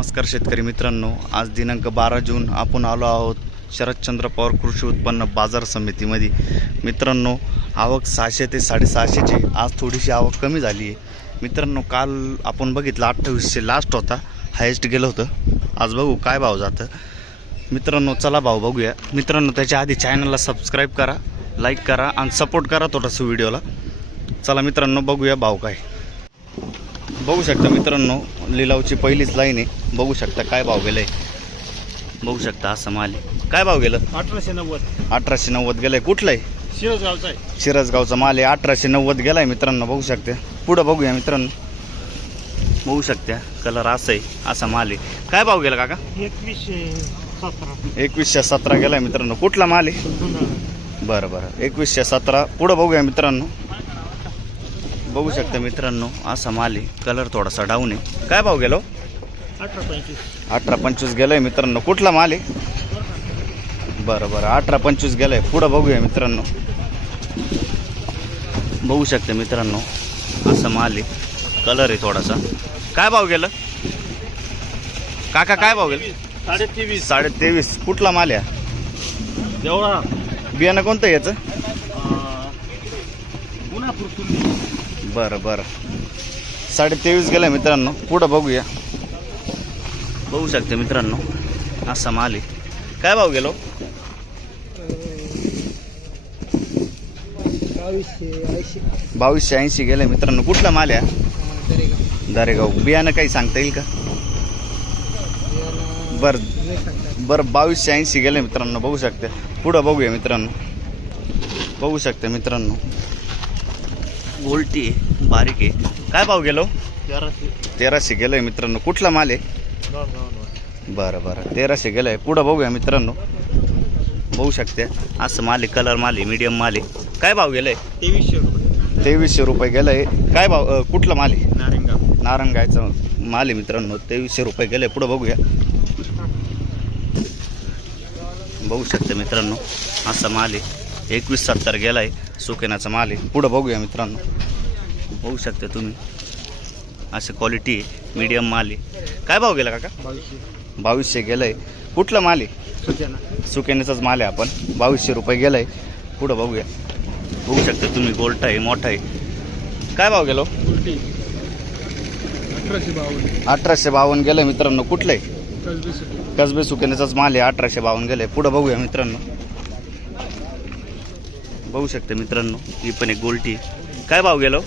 नमस्कार शेतकरी मित्रांनो, आज दिनांक 12 जून आपण आलो आहोत शरदचंद्र पवार कृषी उत्पन्न बाजार समितीमध्ये। मित्रांनो, आवक 600 ते 650ची, आज थोडीशी आवक कमी झाली आहे मित्रांनो। काल आपण बघितलं 2800 लास्ट होता, हायेस्ट गेलं होतं। आज बघू काय भाव जातं मित्रांनो। चला भाव बघूया मित्रांनो। त्याच्या आधी चॅनलला सबस्क्राईब करा, लाईक करा आणि सपोर्ट करा थोडंसं व्हिडिओला। चला मित्रांनो बघूया भाव काय। बघू शकता मित्रांनो, लिलावची पहिलीच लाईन आहे। बघू शकता काय भाव गेलाय, बघू शकता असं माल काय भाव गेलं 1890 गेलाय। कुठलं आहे? शिरसगावचा आहे। शिरसगावचा माल आहे, 1890 गेलाय मित्रांनो। बघू शकता, पुढं बघूया मित्रांनो। बघू शकता कलर असं आहे, असा माल आहे। काय भाव गेला काका? 2117 गेलाय मित्रांनो। कुठला माल आहे? बरं बरं, 2117। पुढं बघूया मित्रांनो। बघू शकता मित्रांनो असा माल आहे, कलर थोडासा डाऊन आहे। काय भाव गेलो? 1825 गेलाय मित्रांनो। कुठला माल आहे? बरं बरं, 1825 गेलाय। पुढं बघूया मित्रांनो। बघू शकता मित्रांनो असा माल आहे, कलर आहे थोडासा। काय भाव गेलं काका? काय भाव गेलं? 23.5। कुठला माल आहे? देवळा। बियाणं कोणतं आहे याचं? बरं बरं, 23.5 गेलाय मित्रांनो। पुढं बघूया। बघू शकते मित्रांनो असा माल आहे। काय भाव गेलो? 2280 गेलाय मित्रांनो। कुठला माल आहे? दारेगाव। बियाणं काही सांगता येईल का? बरं 2280 गेले मित्रांनो। बघू शकते, पुढं बघूया मित्रांनो। बघू शकते मित्रांनो गोल्टी आहे, बारीक आहे। काय भाव गेलो? 1300 गेलाय मित्रांनो। कुठला माल आहे? बरं बरं, 1300 गेलाय। पुढं बघूया मित्रांनो। बघू शकते असं माल आहे, कलर माल आहे, मीडियम माल आहे। काय भाव गेलाय? 2300 रुपये गेलाय। काय भाव? कुठला माल आहे? नारंगायचा माल आहे मित्रांनो। 2300 रुपये गेलाय। पुढं बघूया। बघू शकते मित्रांनो असा माल आहे, 2170 गेलाय। सुकेनाचा माल आहे। पुढं बघूया मित्रांनो। बघू शकता तुम्ही असं क्वालिटी आहे, मीडियम माल आहे। काय भाव गेला काका? 2200 गेलाय। कुठला माल आहे? सुकेनाचाच माल आहे आपण। 2200 रुपये गेलाय। पुढं बघूया। बघू शकता तुम्ही गोल्टा आहे, मोठा आहे। काय भाव गेलो? 1852 गेलाय मित्रांनो। कुठलं आहे? कसबे सुकेनाचाच माल आहे, 1852 गेलाय। पुढं बघूया मित्रांनो। बघू शकता मित्रांनो ही पण एक गोल्टी। काय भाव गेलो?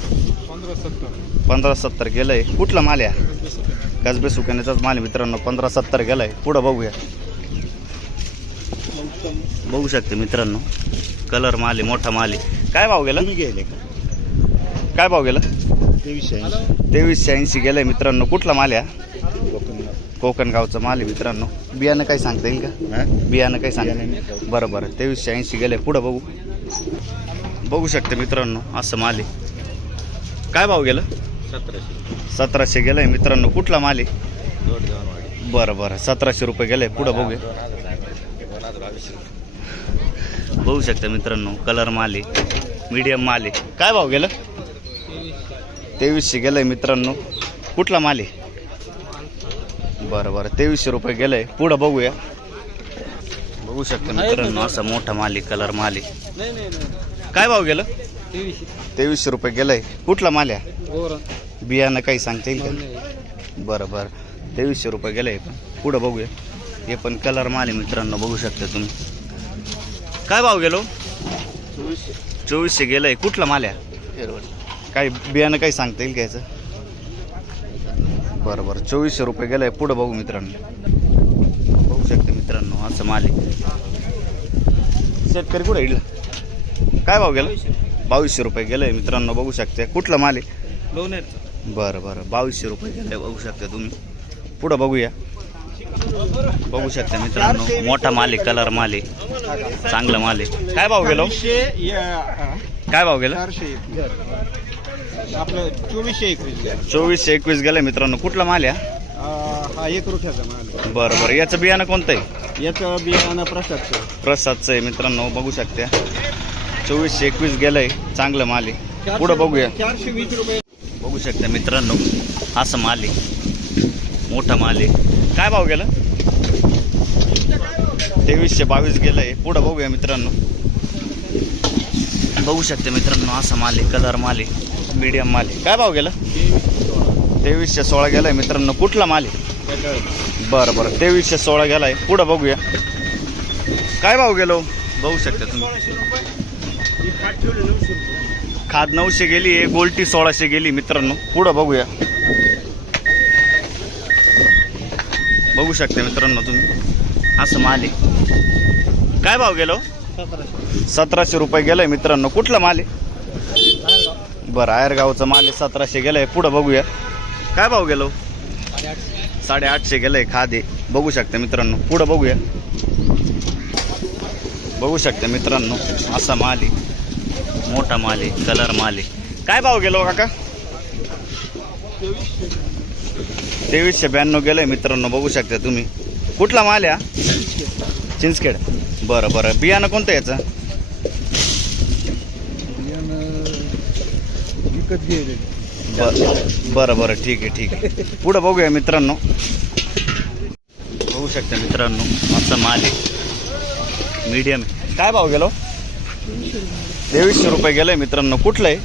1570 गेलाय। कुठला माल आहे? कसबे सुकेनाचाच माल आहे मित्रांनो। 1570 गेलाय। पुढं बघूया। बघू शकता मित्रांनो कलर माल आहे, मोठा माल आहे। काय भाव गेला? काय भाव गेला? 2380 गेलाय मित्रांनो। कुठला माल आहे? कोकण गावचा माल आहे मित्रांनो। बियाणं काही सांगता येईल का? बियाणं काही सांगता? बरं बरं, 2380 गेलंय। पुढं बघू। बघू शकता मित्रांनो असं माल आहे। काय भाव गेलं? 1700 गेलंय मित्रांनो। कुठला माल आहे? बरं बरं, 1700 रुपये गेलंय। पुढं बघूया। बघू शकता मित्रांनो कलर माल आहे, मीडियम माल आहे। काय भाव गेलं? 2300 गेलंय मित्रांनो। कुठला माल आहे? बरं बरं, 2300 रुपये गेलंय। पुढं बघूया। बघू शकता मित्रांनो असा मोठा माल आहे, कलर माल आहे। काय भाव गेलं? 2300 रुपये गेलंय। कुठला माल आहे? बियाणं काही सांगता येईल का? बरं बरं, 2300 रुपये गेलंय। पुढं बघूया। हे पण कलर माल आहे मित्रांनो। बघू शकता तुम्ही। काय भाव गेलो? 2400 गेलंय। कुठला माल आहे? काय बियाणं काही सांगता येईल का याचं? बरं बरं, 2400 रुपये गेलाय। पुढं बघू मित्रांनो। बघू शकते मित्रांनो असं माल आहे। शेतकरी कुठे इडला? काय भाव गेला? 2200 रुपये गेलाय मित्रांनो। बघू शकते कुठला माल आहे? बरं बरं, 2200 रुपये गेलाय। बघू शकता तुम्ही। पुढं बघूया। बघू शकता मित्रांनो मोठा माल आहे, कलर माल आहे, चांगला माल आहे। काय भाव गेलो? काय भाव गेला? 2421 गेलाय मित्रांनो। कुठला माल आहे? हा 1 रुपयाचा माल। बरं बरं, याचं बियाणं कोणतं आहे? याचं बियाणं प्रसादचं आहे मित्रांनो। बघू शकता 2421 गेलंय, चांगलं माल आहे। पुढं बघूया। 420 रुपये। बघू शकता मित्रांनो असं माल आहे, मोठा माल आहे, काय भाव गेलं? 2322 गेलंय. पुढं बघूया मित्रांनो. बघू शकते मित्रांनो, असा माल आहे, कलर माल आहे, मीडियम माल आहे. काय भाव गेलं? 2316 गेलाय मित्रांनो. कुठला माल आहे? बरं बरं, 2316 गेलाय. पुढं बघूया काय भाव गेलो. बघू शकता तुम्ही, खाद 900 गेली आहे, गोल्टी 1600 गेली मित्रांनो. पुढं बघूया. बघू शकता मित्रांनो तुम्ही, असं माल आहे. काय भाव गेलो? 1700 रुपये गेलाय मित्रांनो. कुठला माल आहे? बरं, आयरगावचा माल आहे, 1700 गेलाय. पुढं बघूया काय भाव गेलो. 850 गेलाय. खादे बघू शकता मित्रांनो. पुढं बघूया. बघू शकता मित्रांनो, असा माल आहे, मोठा माल आहे, कलर माल आहे. काय भाव गेलो काका? 2392 गेलंय मित्रांनो. बघू शकता तुम्ही. कुठला माल आहे? चिंचखेड. बरं बरं, बियाणं कोणतं याचं? विकत गेले. बरं बरं, ठीक आहे ठीक आहे. पुढं बघूया मित्रांनो. बघू शकता मित्रांनो, असा माल आहे, मीडियम आहे. काय भाव गेलो? 2300 रुपये गेलंय मित्रांनो. कुठलं आहे?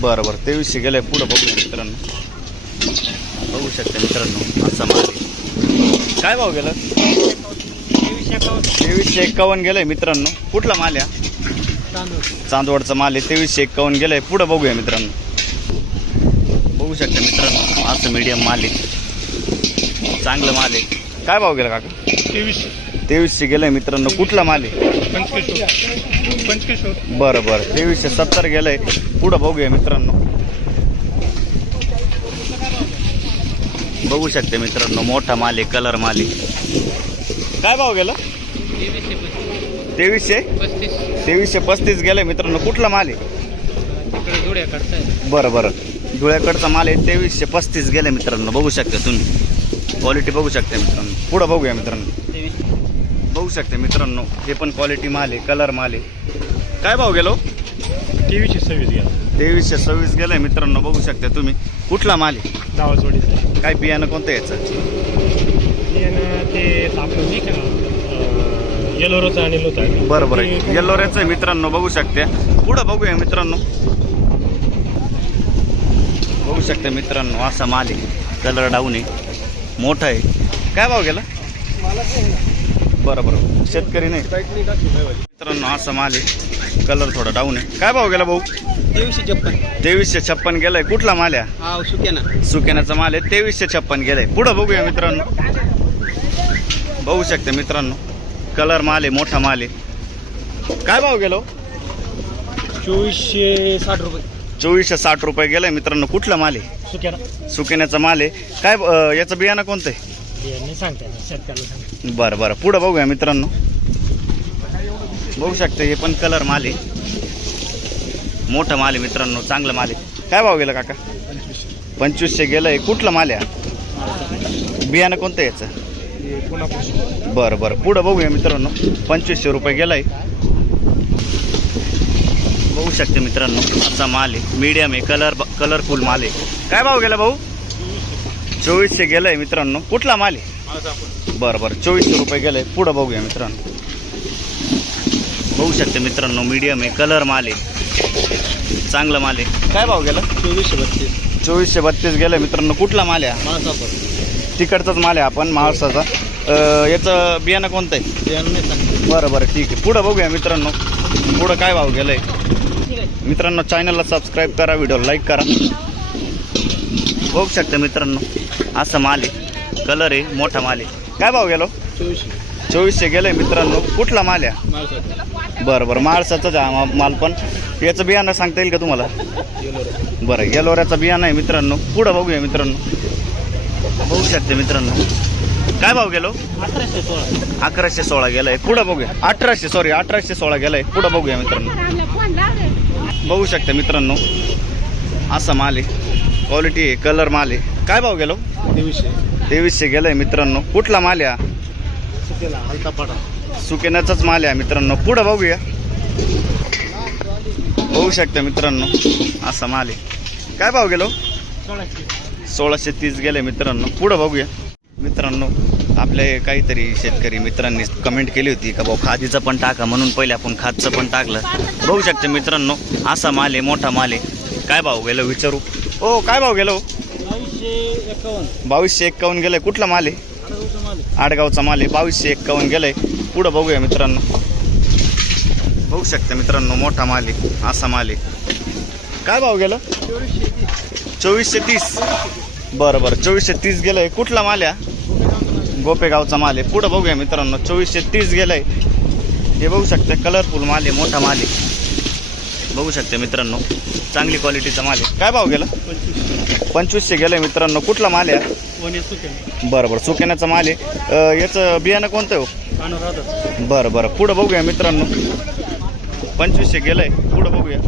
बरं बरं, 2300 गेलंय. पुढं बघूया मित्रांनो. बघू शकता मित्रांनो, असा माल आहे. काय भाव गेलं? 2351 गेलंय मित्रांनो. कुठला माल आहे? चांदवडचा माल आहे, 2351 गेलंय. पुढं बघूया मित्रांनो. बघू शकता मित्रांनो, असं मीडियम माल आहे, चांगलं माल आहे. काय भाव गेला काका? 2300 गेलंय मित्रांनो. कुठला माल आहे? बरं बरं, 2370 गेलंय. पुढं बघूया मित्रांनो. बघू शकते मित्रांनो, मोठा माल आहे, कलर माल आहे. काय भाव गेला? 2335 गेलाय मित्रांनो. कुठला माल आहे? बरं बरं, धुळ्याकडचा माल आहे, 2335 गेलाय मित्रांनो. बघू शकता तुम्ही, क्वालिटी बघू शकता मित्रांनो. पुढं बघूया मित्रांनो. बघू शकते मित्रांनो, हे पण क्वालिटी माल आहे, कलर माल आहे. काय भाव गेलो? 2326 गेला. 2326 गेलाय मित्रांनो. बघू शकता तुम्ही. कुठला माल आहे? दावाचवाडीचं. काय बियाणं कोणतं याचं? ते आपलं नाही का येलोराचं आणि होता. बरं बरं, येल्लोऱ्याचं आहे मित्रांनो. बघू शकते. पुढं बघूया मित्रांनो. बघू शकते मित्रांनो, असा माल आहे, कलर डाऊन आहे, मोठा आहे. काय भाव गेला? बरं बरं, शेतकरी नाही मित्रांनो. असा माल आहे, कलर थोडा डाऊन आहे. काय भाव गेला भाऊ? 2356 गेलाय. कुठला माल आहे? सुकेनाचा माल आहे, 2356 गेलाय. पुढं बघूया मित्रांनो. बघू शकते मित्रांनो, कलर माल आहे, मोठा माल आहे. काय भाव गेलो? 2460 रुपये. 2460 रुपये गेलाय मित्रांनो. कुठला माल आहे? सुकेनाचा माल आहे. काय याचं बियाणं कोणतं आहे? सांगते शेतकऱ्याला सांगते. बरं बरं, पुढं बघूया मित्रांनो. बघू शकते, हे पण कलर माल आहे, मोठा माल आहे मित्रांनो, चांगलं माल आहे. काय भाव गेला काका? 2500 गेलंय. कुठला माल आहे? बियाणं कोणतं याचं? बरं बरं, पुढं बघूया मित्रांनो. 2500 रुपये गेलाय. बघू शकते मित्रांनो, असा माल आहे, मीडियम आहे, कलरफुल माल आहे. काय भाव गेला भाऊ? 2400 गेलाय मित्रांनो. कुठला माल आहे? बरं बरं, 2400 रुपये गेलाय. पुढं बघूया मित्रांनो. बघू शकते मित्रांनो, मीडियम आहे, कलर माल आहे, चांगलं माल आहे. काय भाव गेला? 2432 गेलाय मित्रांनो. कुठला माल आहे? तिकडचाच माल आहे, आपण महाराष्ट्राचा. याचं बियाणं कोणतं आहे? बरं बरं, ठीक आहे. पुढं बघूया मित्रांनो. पुढं काय भाव गेलाय मित्रांनो? चॅनलला सबस्क्राईब करा, व्हिडिओला लाईक करा. बघू शकता मित्रांनो, असं माल आहे, कलर आहे, मोठा माल आहे. काय भाव गेलो? 2400 गेलाय मित्रांनो. कुठला माल आहे? बरं बरं, महाराष्ट्राचाच आहे माल. पण याचं बियाणं सांगता येईल का तुम्हाला? बरं, येलोऱ्याचं बियाणं आहे मित्रांनो. पुढं बघूया मित्रांनो. बघू शकते मित्रांनो. काय भाव गेलो? 1116 गेलाय. पुढं बघूया. 1816 गेलाय. पुढं बघूया मित्रांनो. बघू शकता मित्रांनो, असा माल आहे, क्वालिटी आहे, कलर माल आहे. काय भाव गेलो? 2300 गेलाय मित्रांनो. कुठला माल आहे? सुकेनाचाच माल आहे मित्रांनो. पुढं बघूया. बघू शकता मित्रांनो, असा माल आहे. काय भाव गेलो? 1630 गेले मित्रांनो. पुढं बघूया मित्रांनो. आपले काहीतरी शेतकरी मित्रांनी कमेंट केली होती का भाऊ खादीचं पण टाका, म्हणून पहिले आपण खादचं पण टाकलं. बघू शकते मित्रांनो, असा माल आहे, मोठा माल आहे. काय भाव गेलो विचारू. ओ काय भाव गेलो. 2251 गेलंय. कुठला माल आहे. आडगावचा माल आहे. 2251 गेलंय. पुढं बघूया मित्रांनो. बघू शकता मित्रांनो, मोठा माल आहे, असा माल आहे. काय भाव गेलं. 2430. बरं 2430 गेलंय. कुठला माल आहे. गोपेगावचा माल आहे. पुढं बघूया मित्रांनो. 2430 गेलंय. हे बघू शकता, कलरफुल माल आहे, मोठा माल आहे. बघू शकते मित्रांनो, चांगली क्वालिटीचा माल आहे. काय भाव गेला. 2500 गेलंय मित्रांनो. कुठला माल आहे. बरं सुकेण्याचा माल आहे. याचं बियाणं कोणतं आहे हो. बरं पुढं बघूया मित्रांनो. 2500 गेलंय. पुढं बघूया.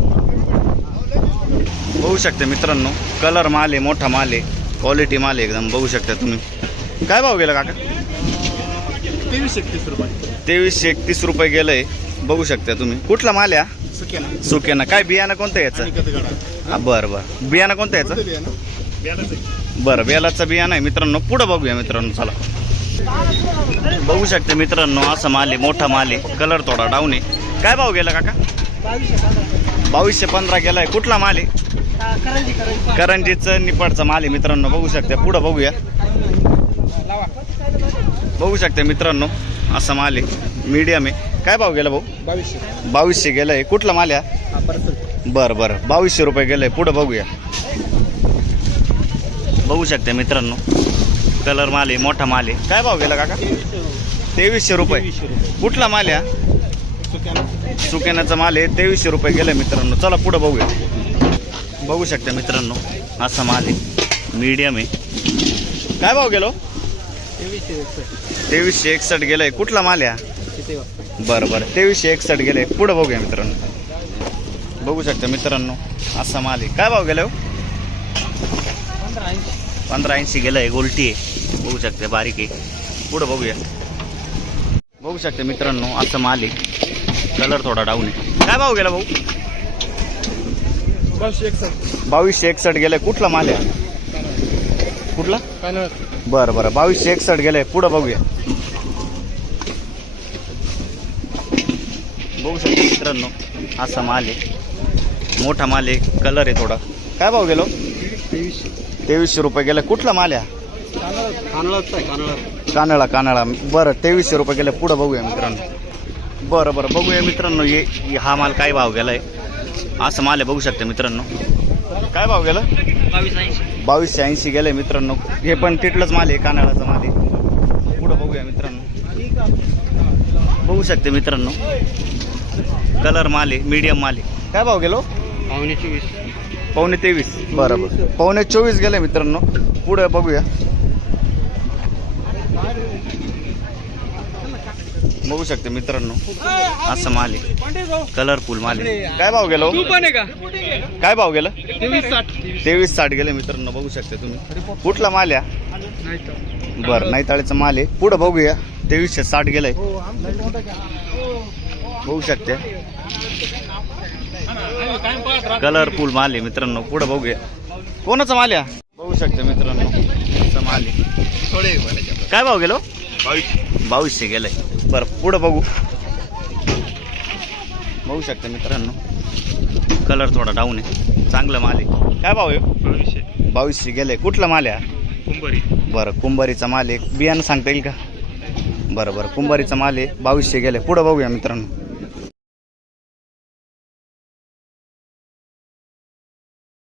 बघू शकते मित्रांनो, कलर माल आहे, मोठा माल आहे, क्वालिटी माल आहे एकदम. बघू शकता तुम्ही. काय भाव गेला काका. 2331 रुपये. 2331 रुपये गेलंय. बघू शकता तुम्ही. कुठला माल आहे. सुकेना. काय बियाणं कोणतं याचं. बरं बियाणं कोणतं याचं. बरं बेलाचं बियाणं आहे मित्रांनो. पुढं बघूया मित्रांनो. चला बघू शकते मित्रांनो, असा माल आहे, मोठा माल आहे, कलर थोडा डाऊन आहे. काय भाव गेला काका. 2215 गेलाय. कुठला माल आहे. करंजीचं निपाडचा माल आहे मित्रांनो. बघू शकते. पुढं बघूया. बघू शकते मित्रांनो, असा माल आहे, मीडियम आहे. काय भाव गेला भाऊ. 2200 गेलाय. कुठला माल आहे. बरं 2200 रुपये गेलाय. पुढं बघूया. बघू शकते मित्रांनो, कलर माल आहे, मोठा माल आहे. काय भाव गेला काका. 2300 रुपये. कुठला माल आहे. सुकेण्याचा माल आहे. 2300 रुपये गेले मित्रांनो. चला पुढं बघूया. बघू शकता मित्रांनो, असा माल आहे, मीडियम आहे. काय भाव गेलो. 2361 गेलाय. कुठला माल आहे. बरं 2361 गेले. पुढं बघूया मित्रांनो. बघू शकता मित्रांनो, असा माल आहे. काय भाव गेलो. 1580 गेलाय. गोलटी आहे. बघू शकते, बारीक आहे. पुढं बघूया. बघू शकते मित्रांनो, असं माल आहे, कलर थोडा डाऊन आहे. काय भाव गेला भाऊ. 2261 गेलाय. कुठला माल आहे. कुठला. बरं 2261 गेलाय. पुढं बघूया. बघू शकता मित्रांनो, असा माल आहे, मोठा माल आहे, कलर आहे थोडा. काय भाव गेलो. 2300 रुपये गेला. कुठला माल आहे. कानळा. बरं 2300 रुपये गेले. पुढं बघूया मित्रांनो. बरं बघूया मित्रांनो. हा माल काय भाव गेलाय. असं माल आहे. बघू शकता मित्रांनो. काय भाव गेला. 2280 गेलाय मित्रांनो. हे पण तिथलंच माल आहे, कानळाचा माल आहे. पुढं बघूया मित्रांनो. बघू शकते मित्रांनो, कलर माल आहे, मीडियम माल आहे. काय भाव गेलो. 23. बरं 23 गेले मित्रांनो. पुढे बघूया. बघू शकते मित्रांनो, असं माल आहे, कलरफुल माल आहे. काय भाव गेलो. काय भाव गेलं. 2360 गेले मित्रांनो. बघू शकते तुम्ही. कुठला माल आहे. बरं नैताळीचा माल आहे. पुढं बघूया. 2360 गेलाय. बघू शकते, कलरफुल माल आहे मित्रांनो. पुढं बघूया. कोणाचा माल आहे. बघू शकते मित्रांनो, असं माल आहे. काय भाव गेलो. 2200 गेलाय. बरं पुढं बघू. बघू शकते मित्रांनो, कलर थोडा डाऊन आहे, चांगलं माल आहे. काय भाव आहे. 2200 गेले. कुठला माल आहे. कुंभारी. बरं कुंभारीचा माल आहे. बियाणं सांगता येईल का. बरं कुंभारीचा माल आहे. 2200 गेले. पुढं बघूया मित्रांनो.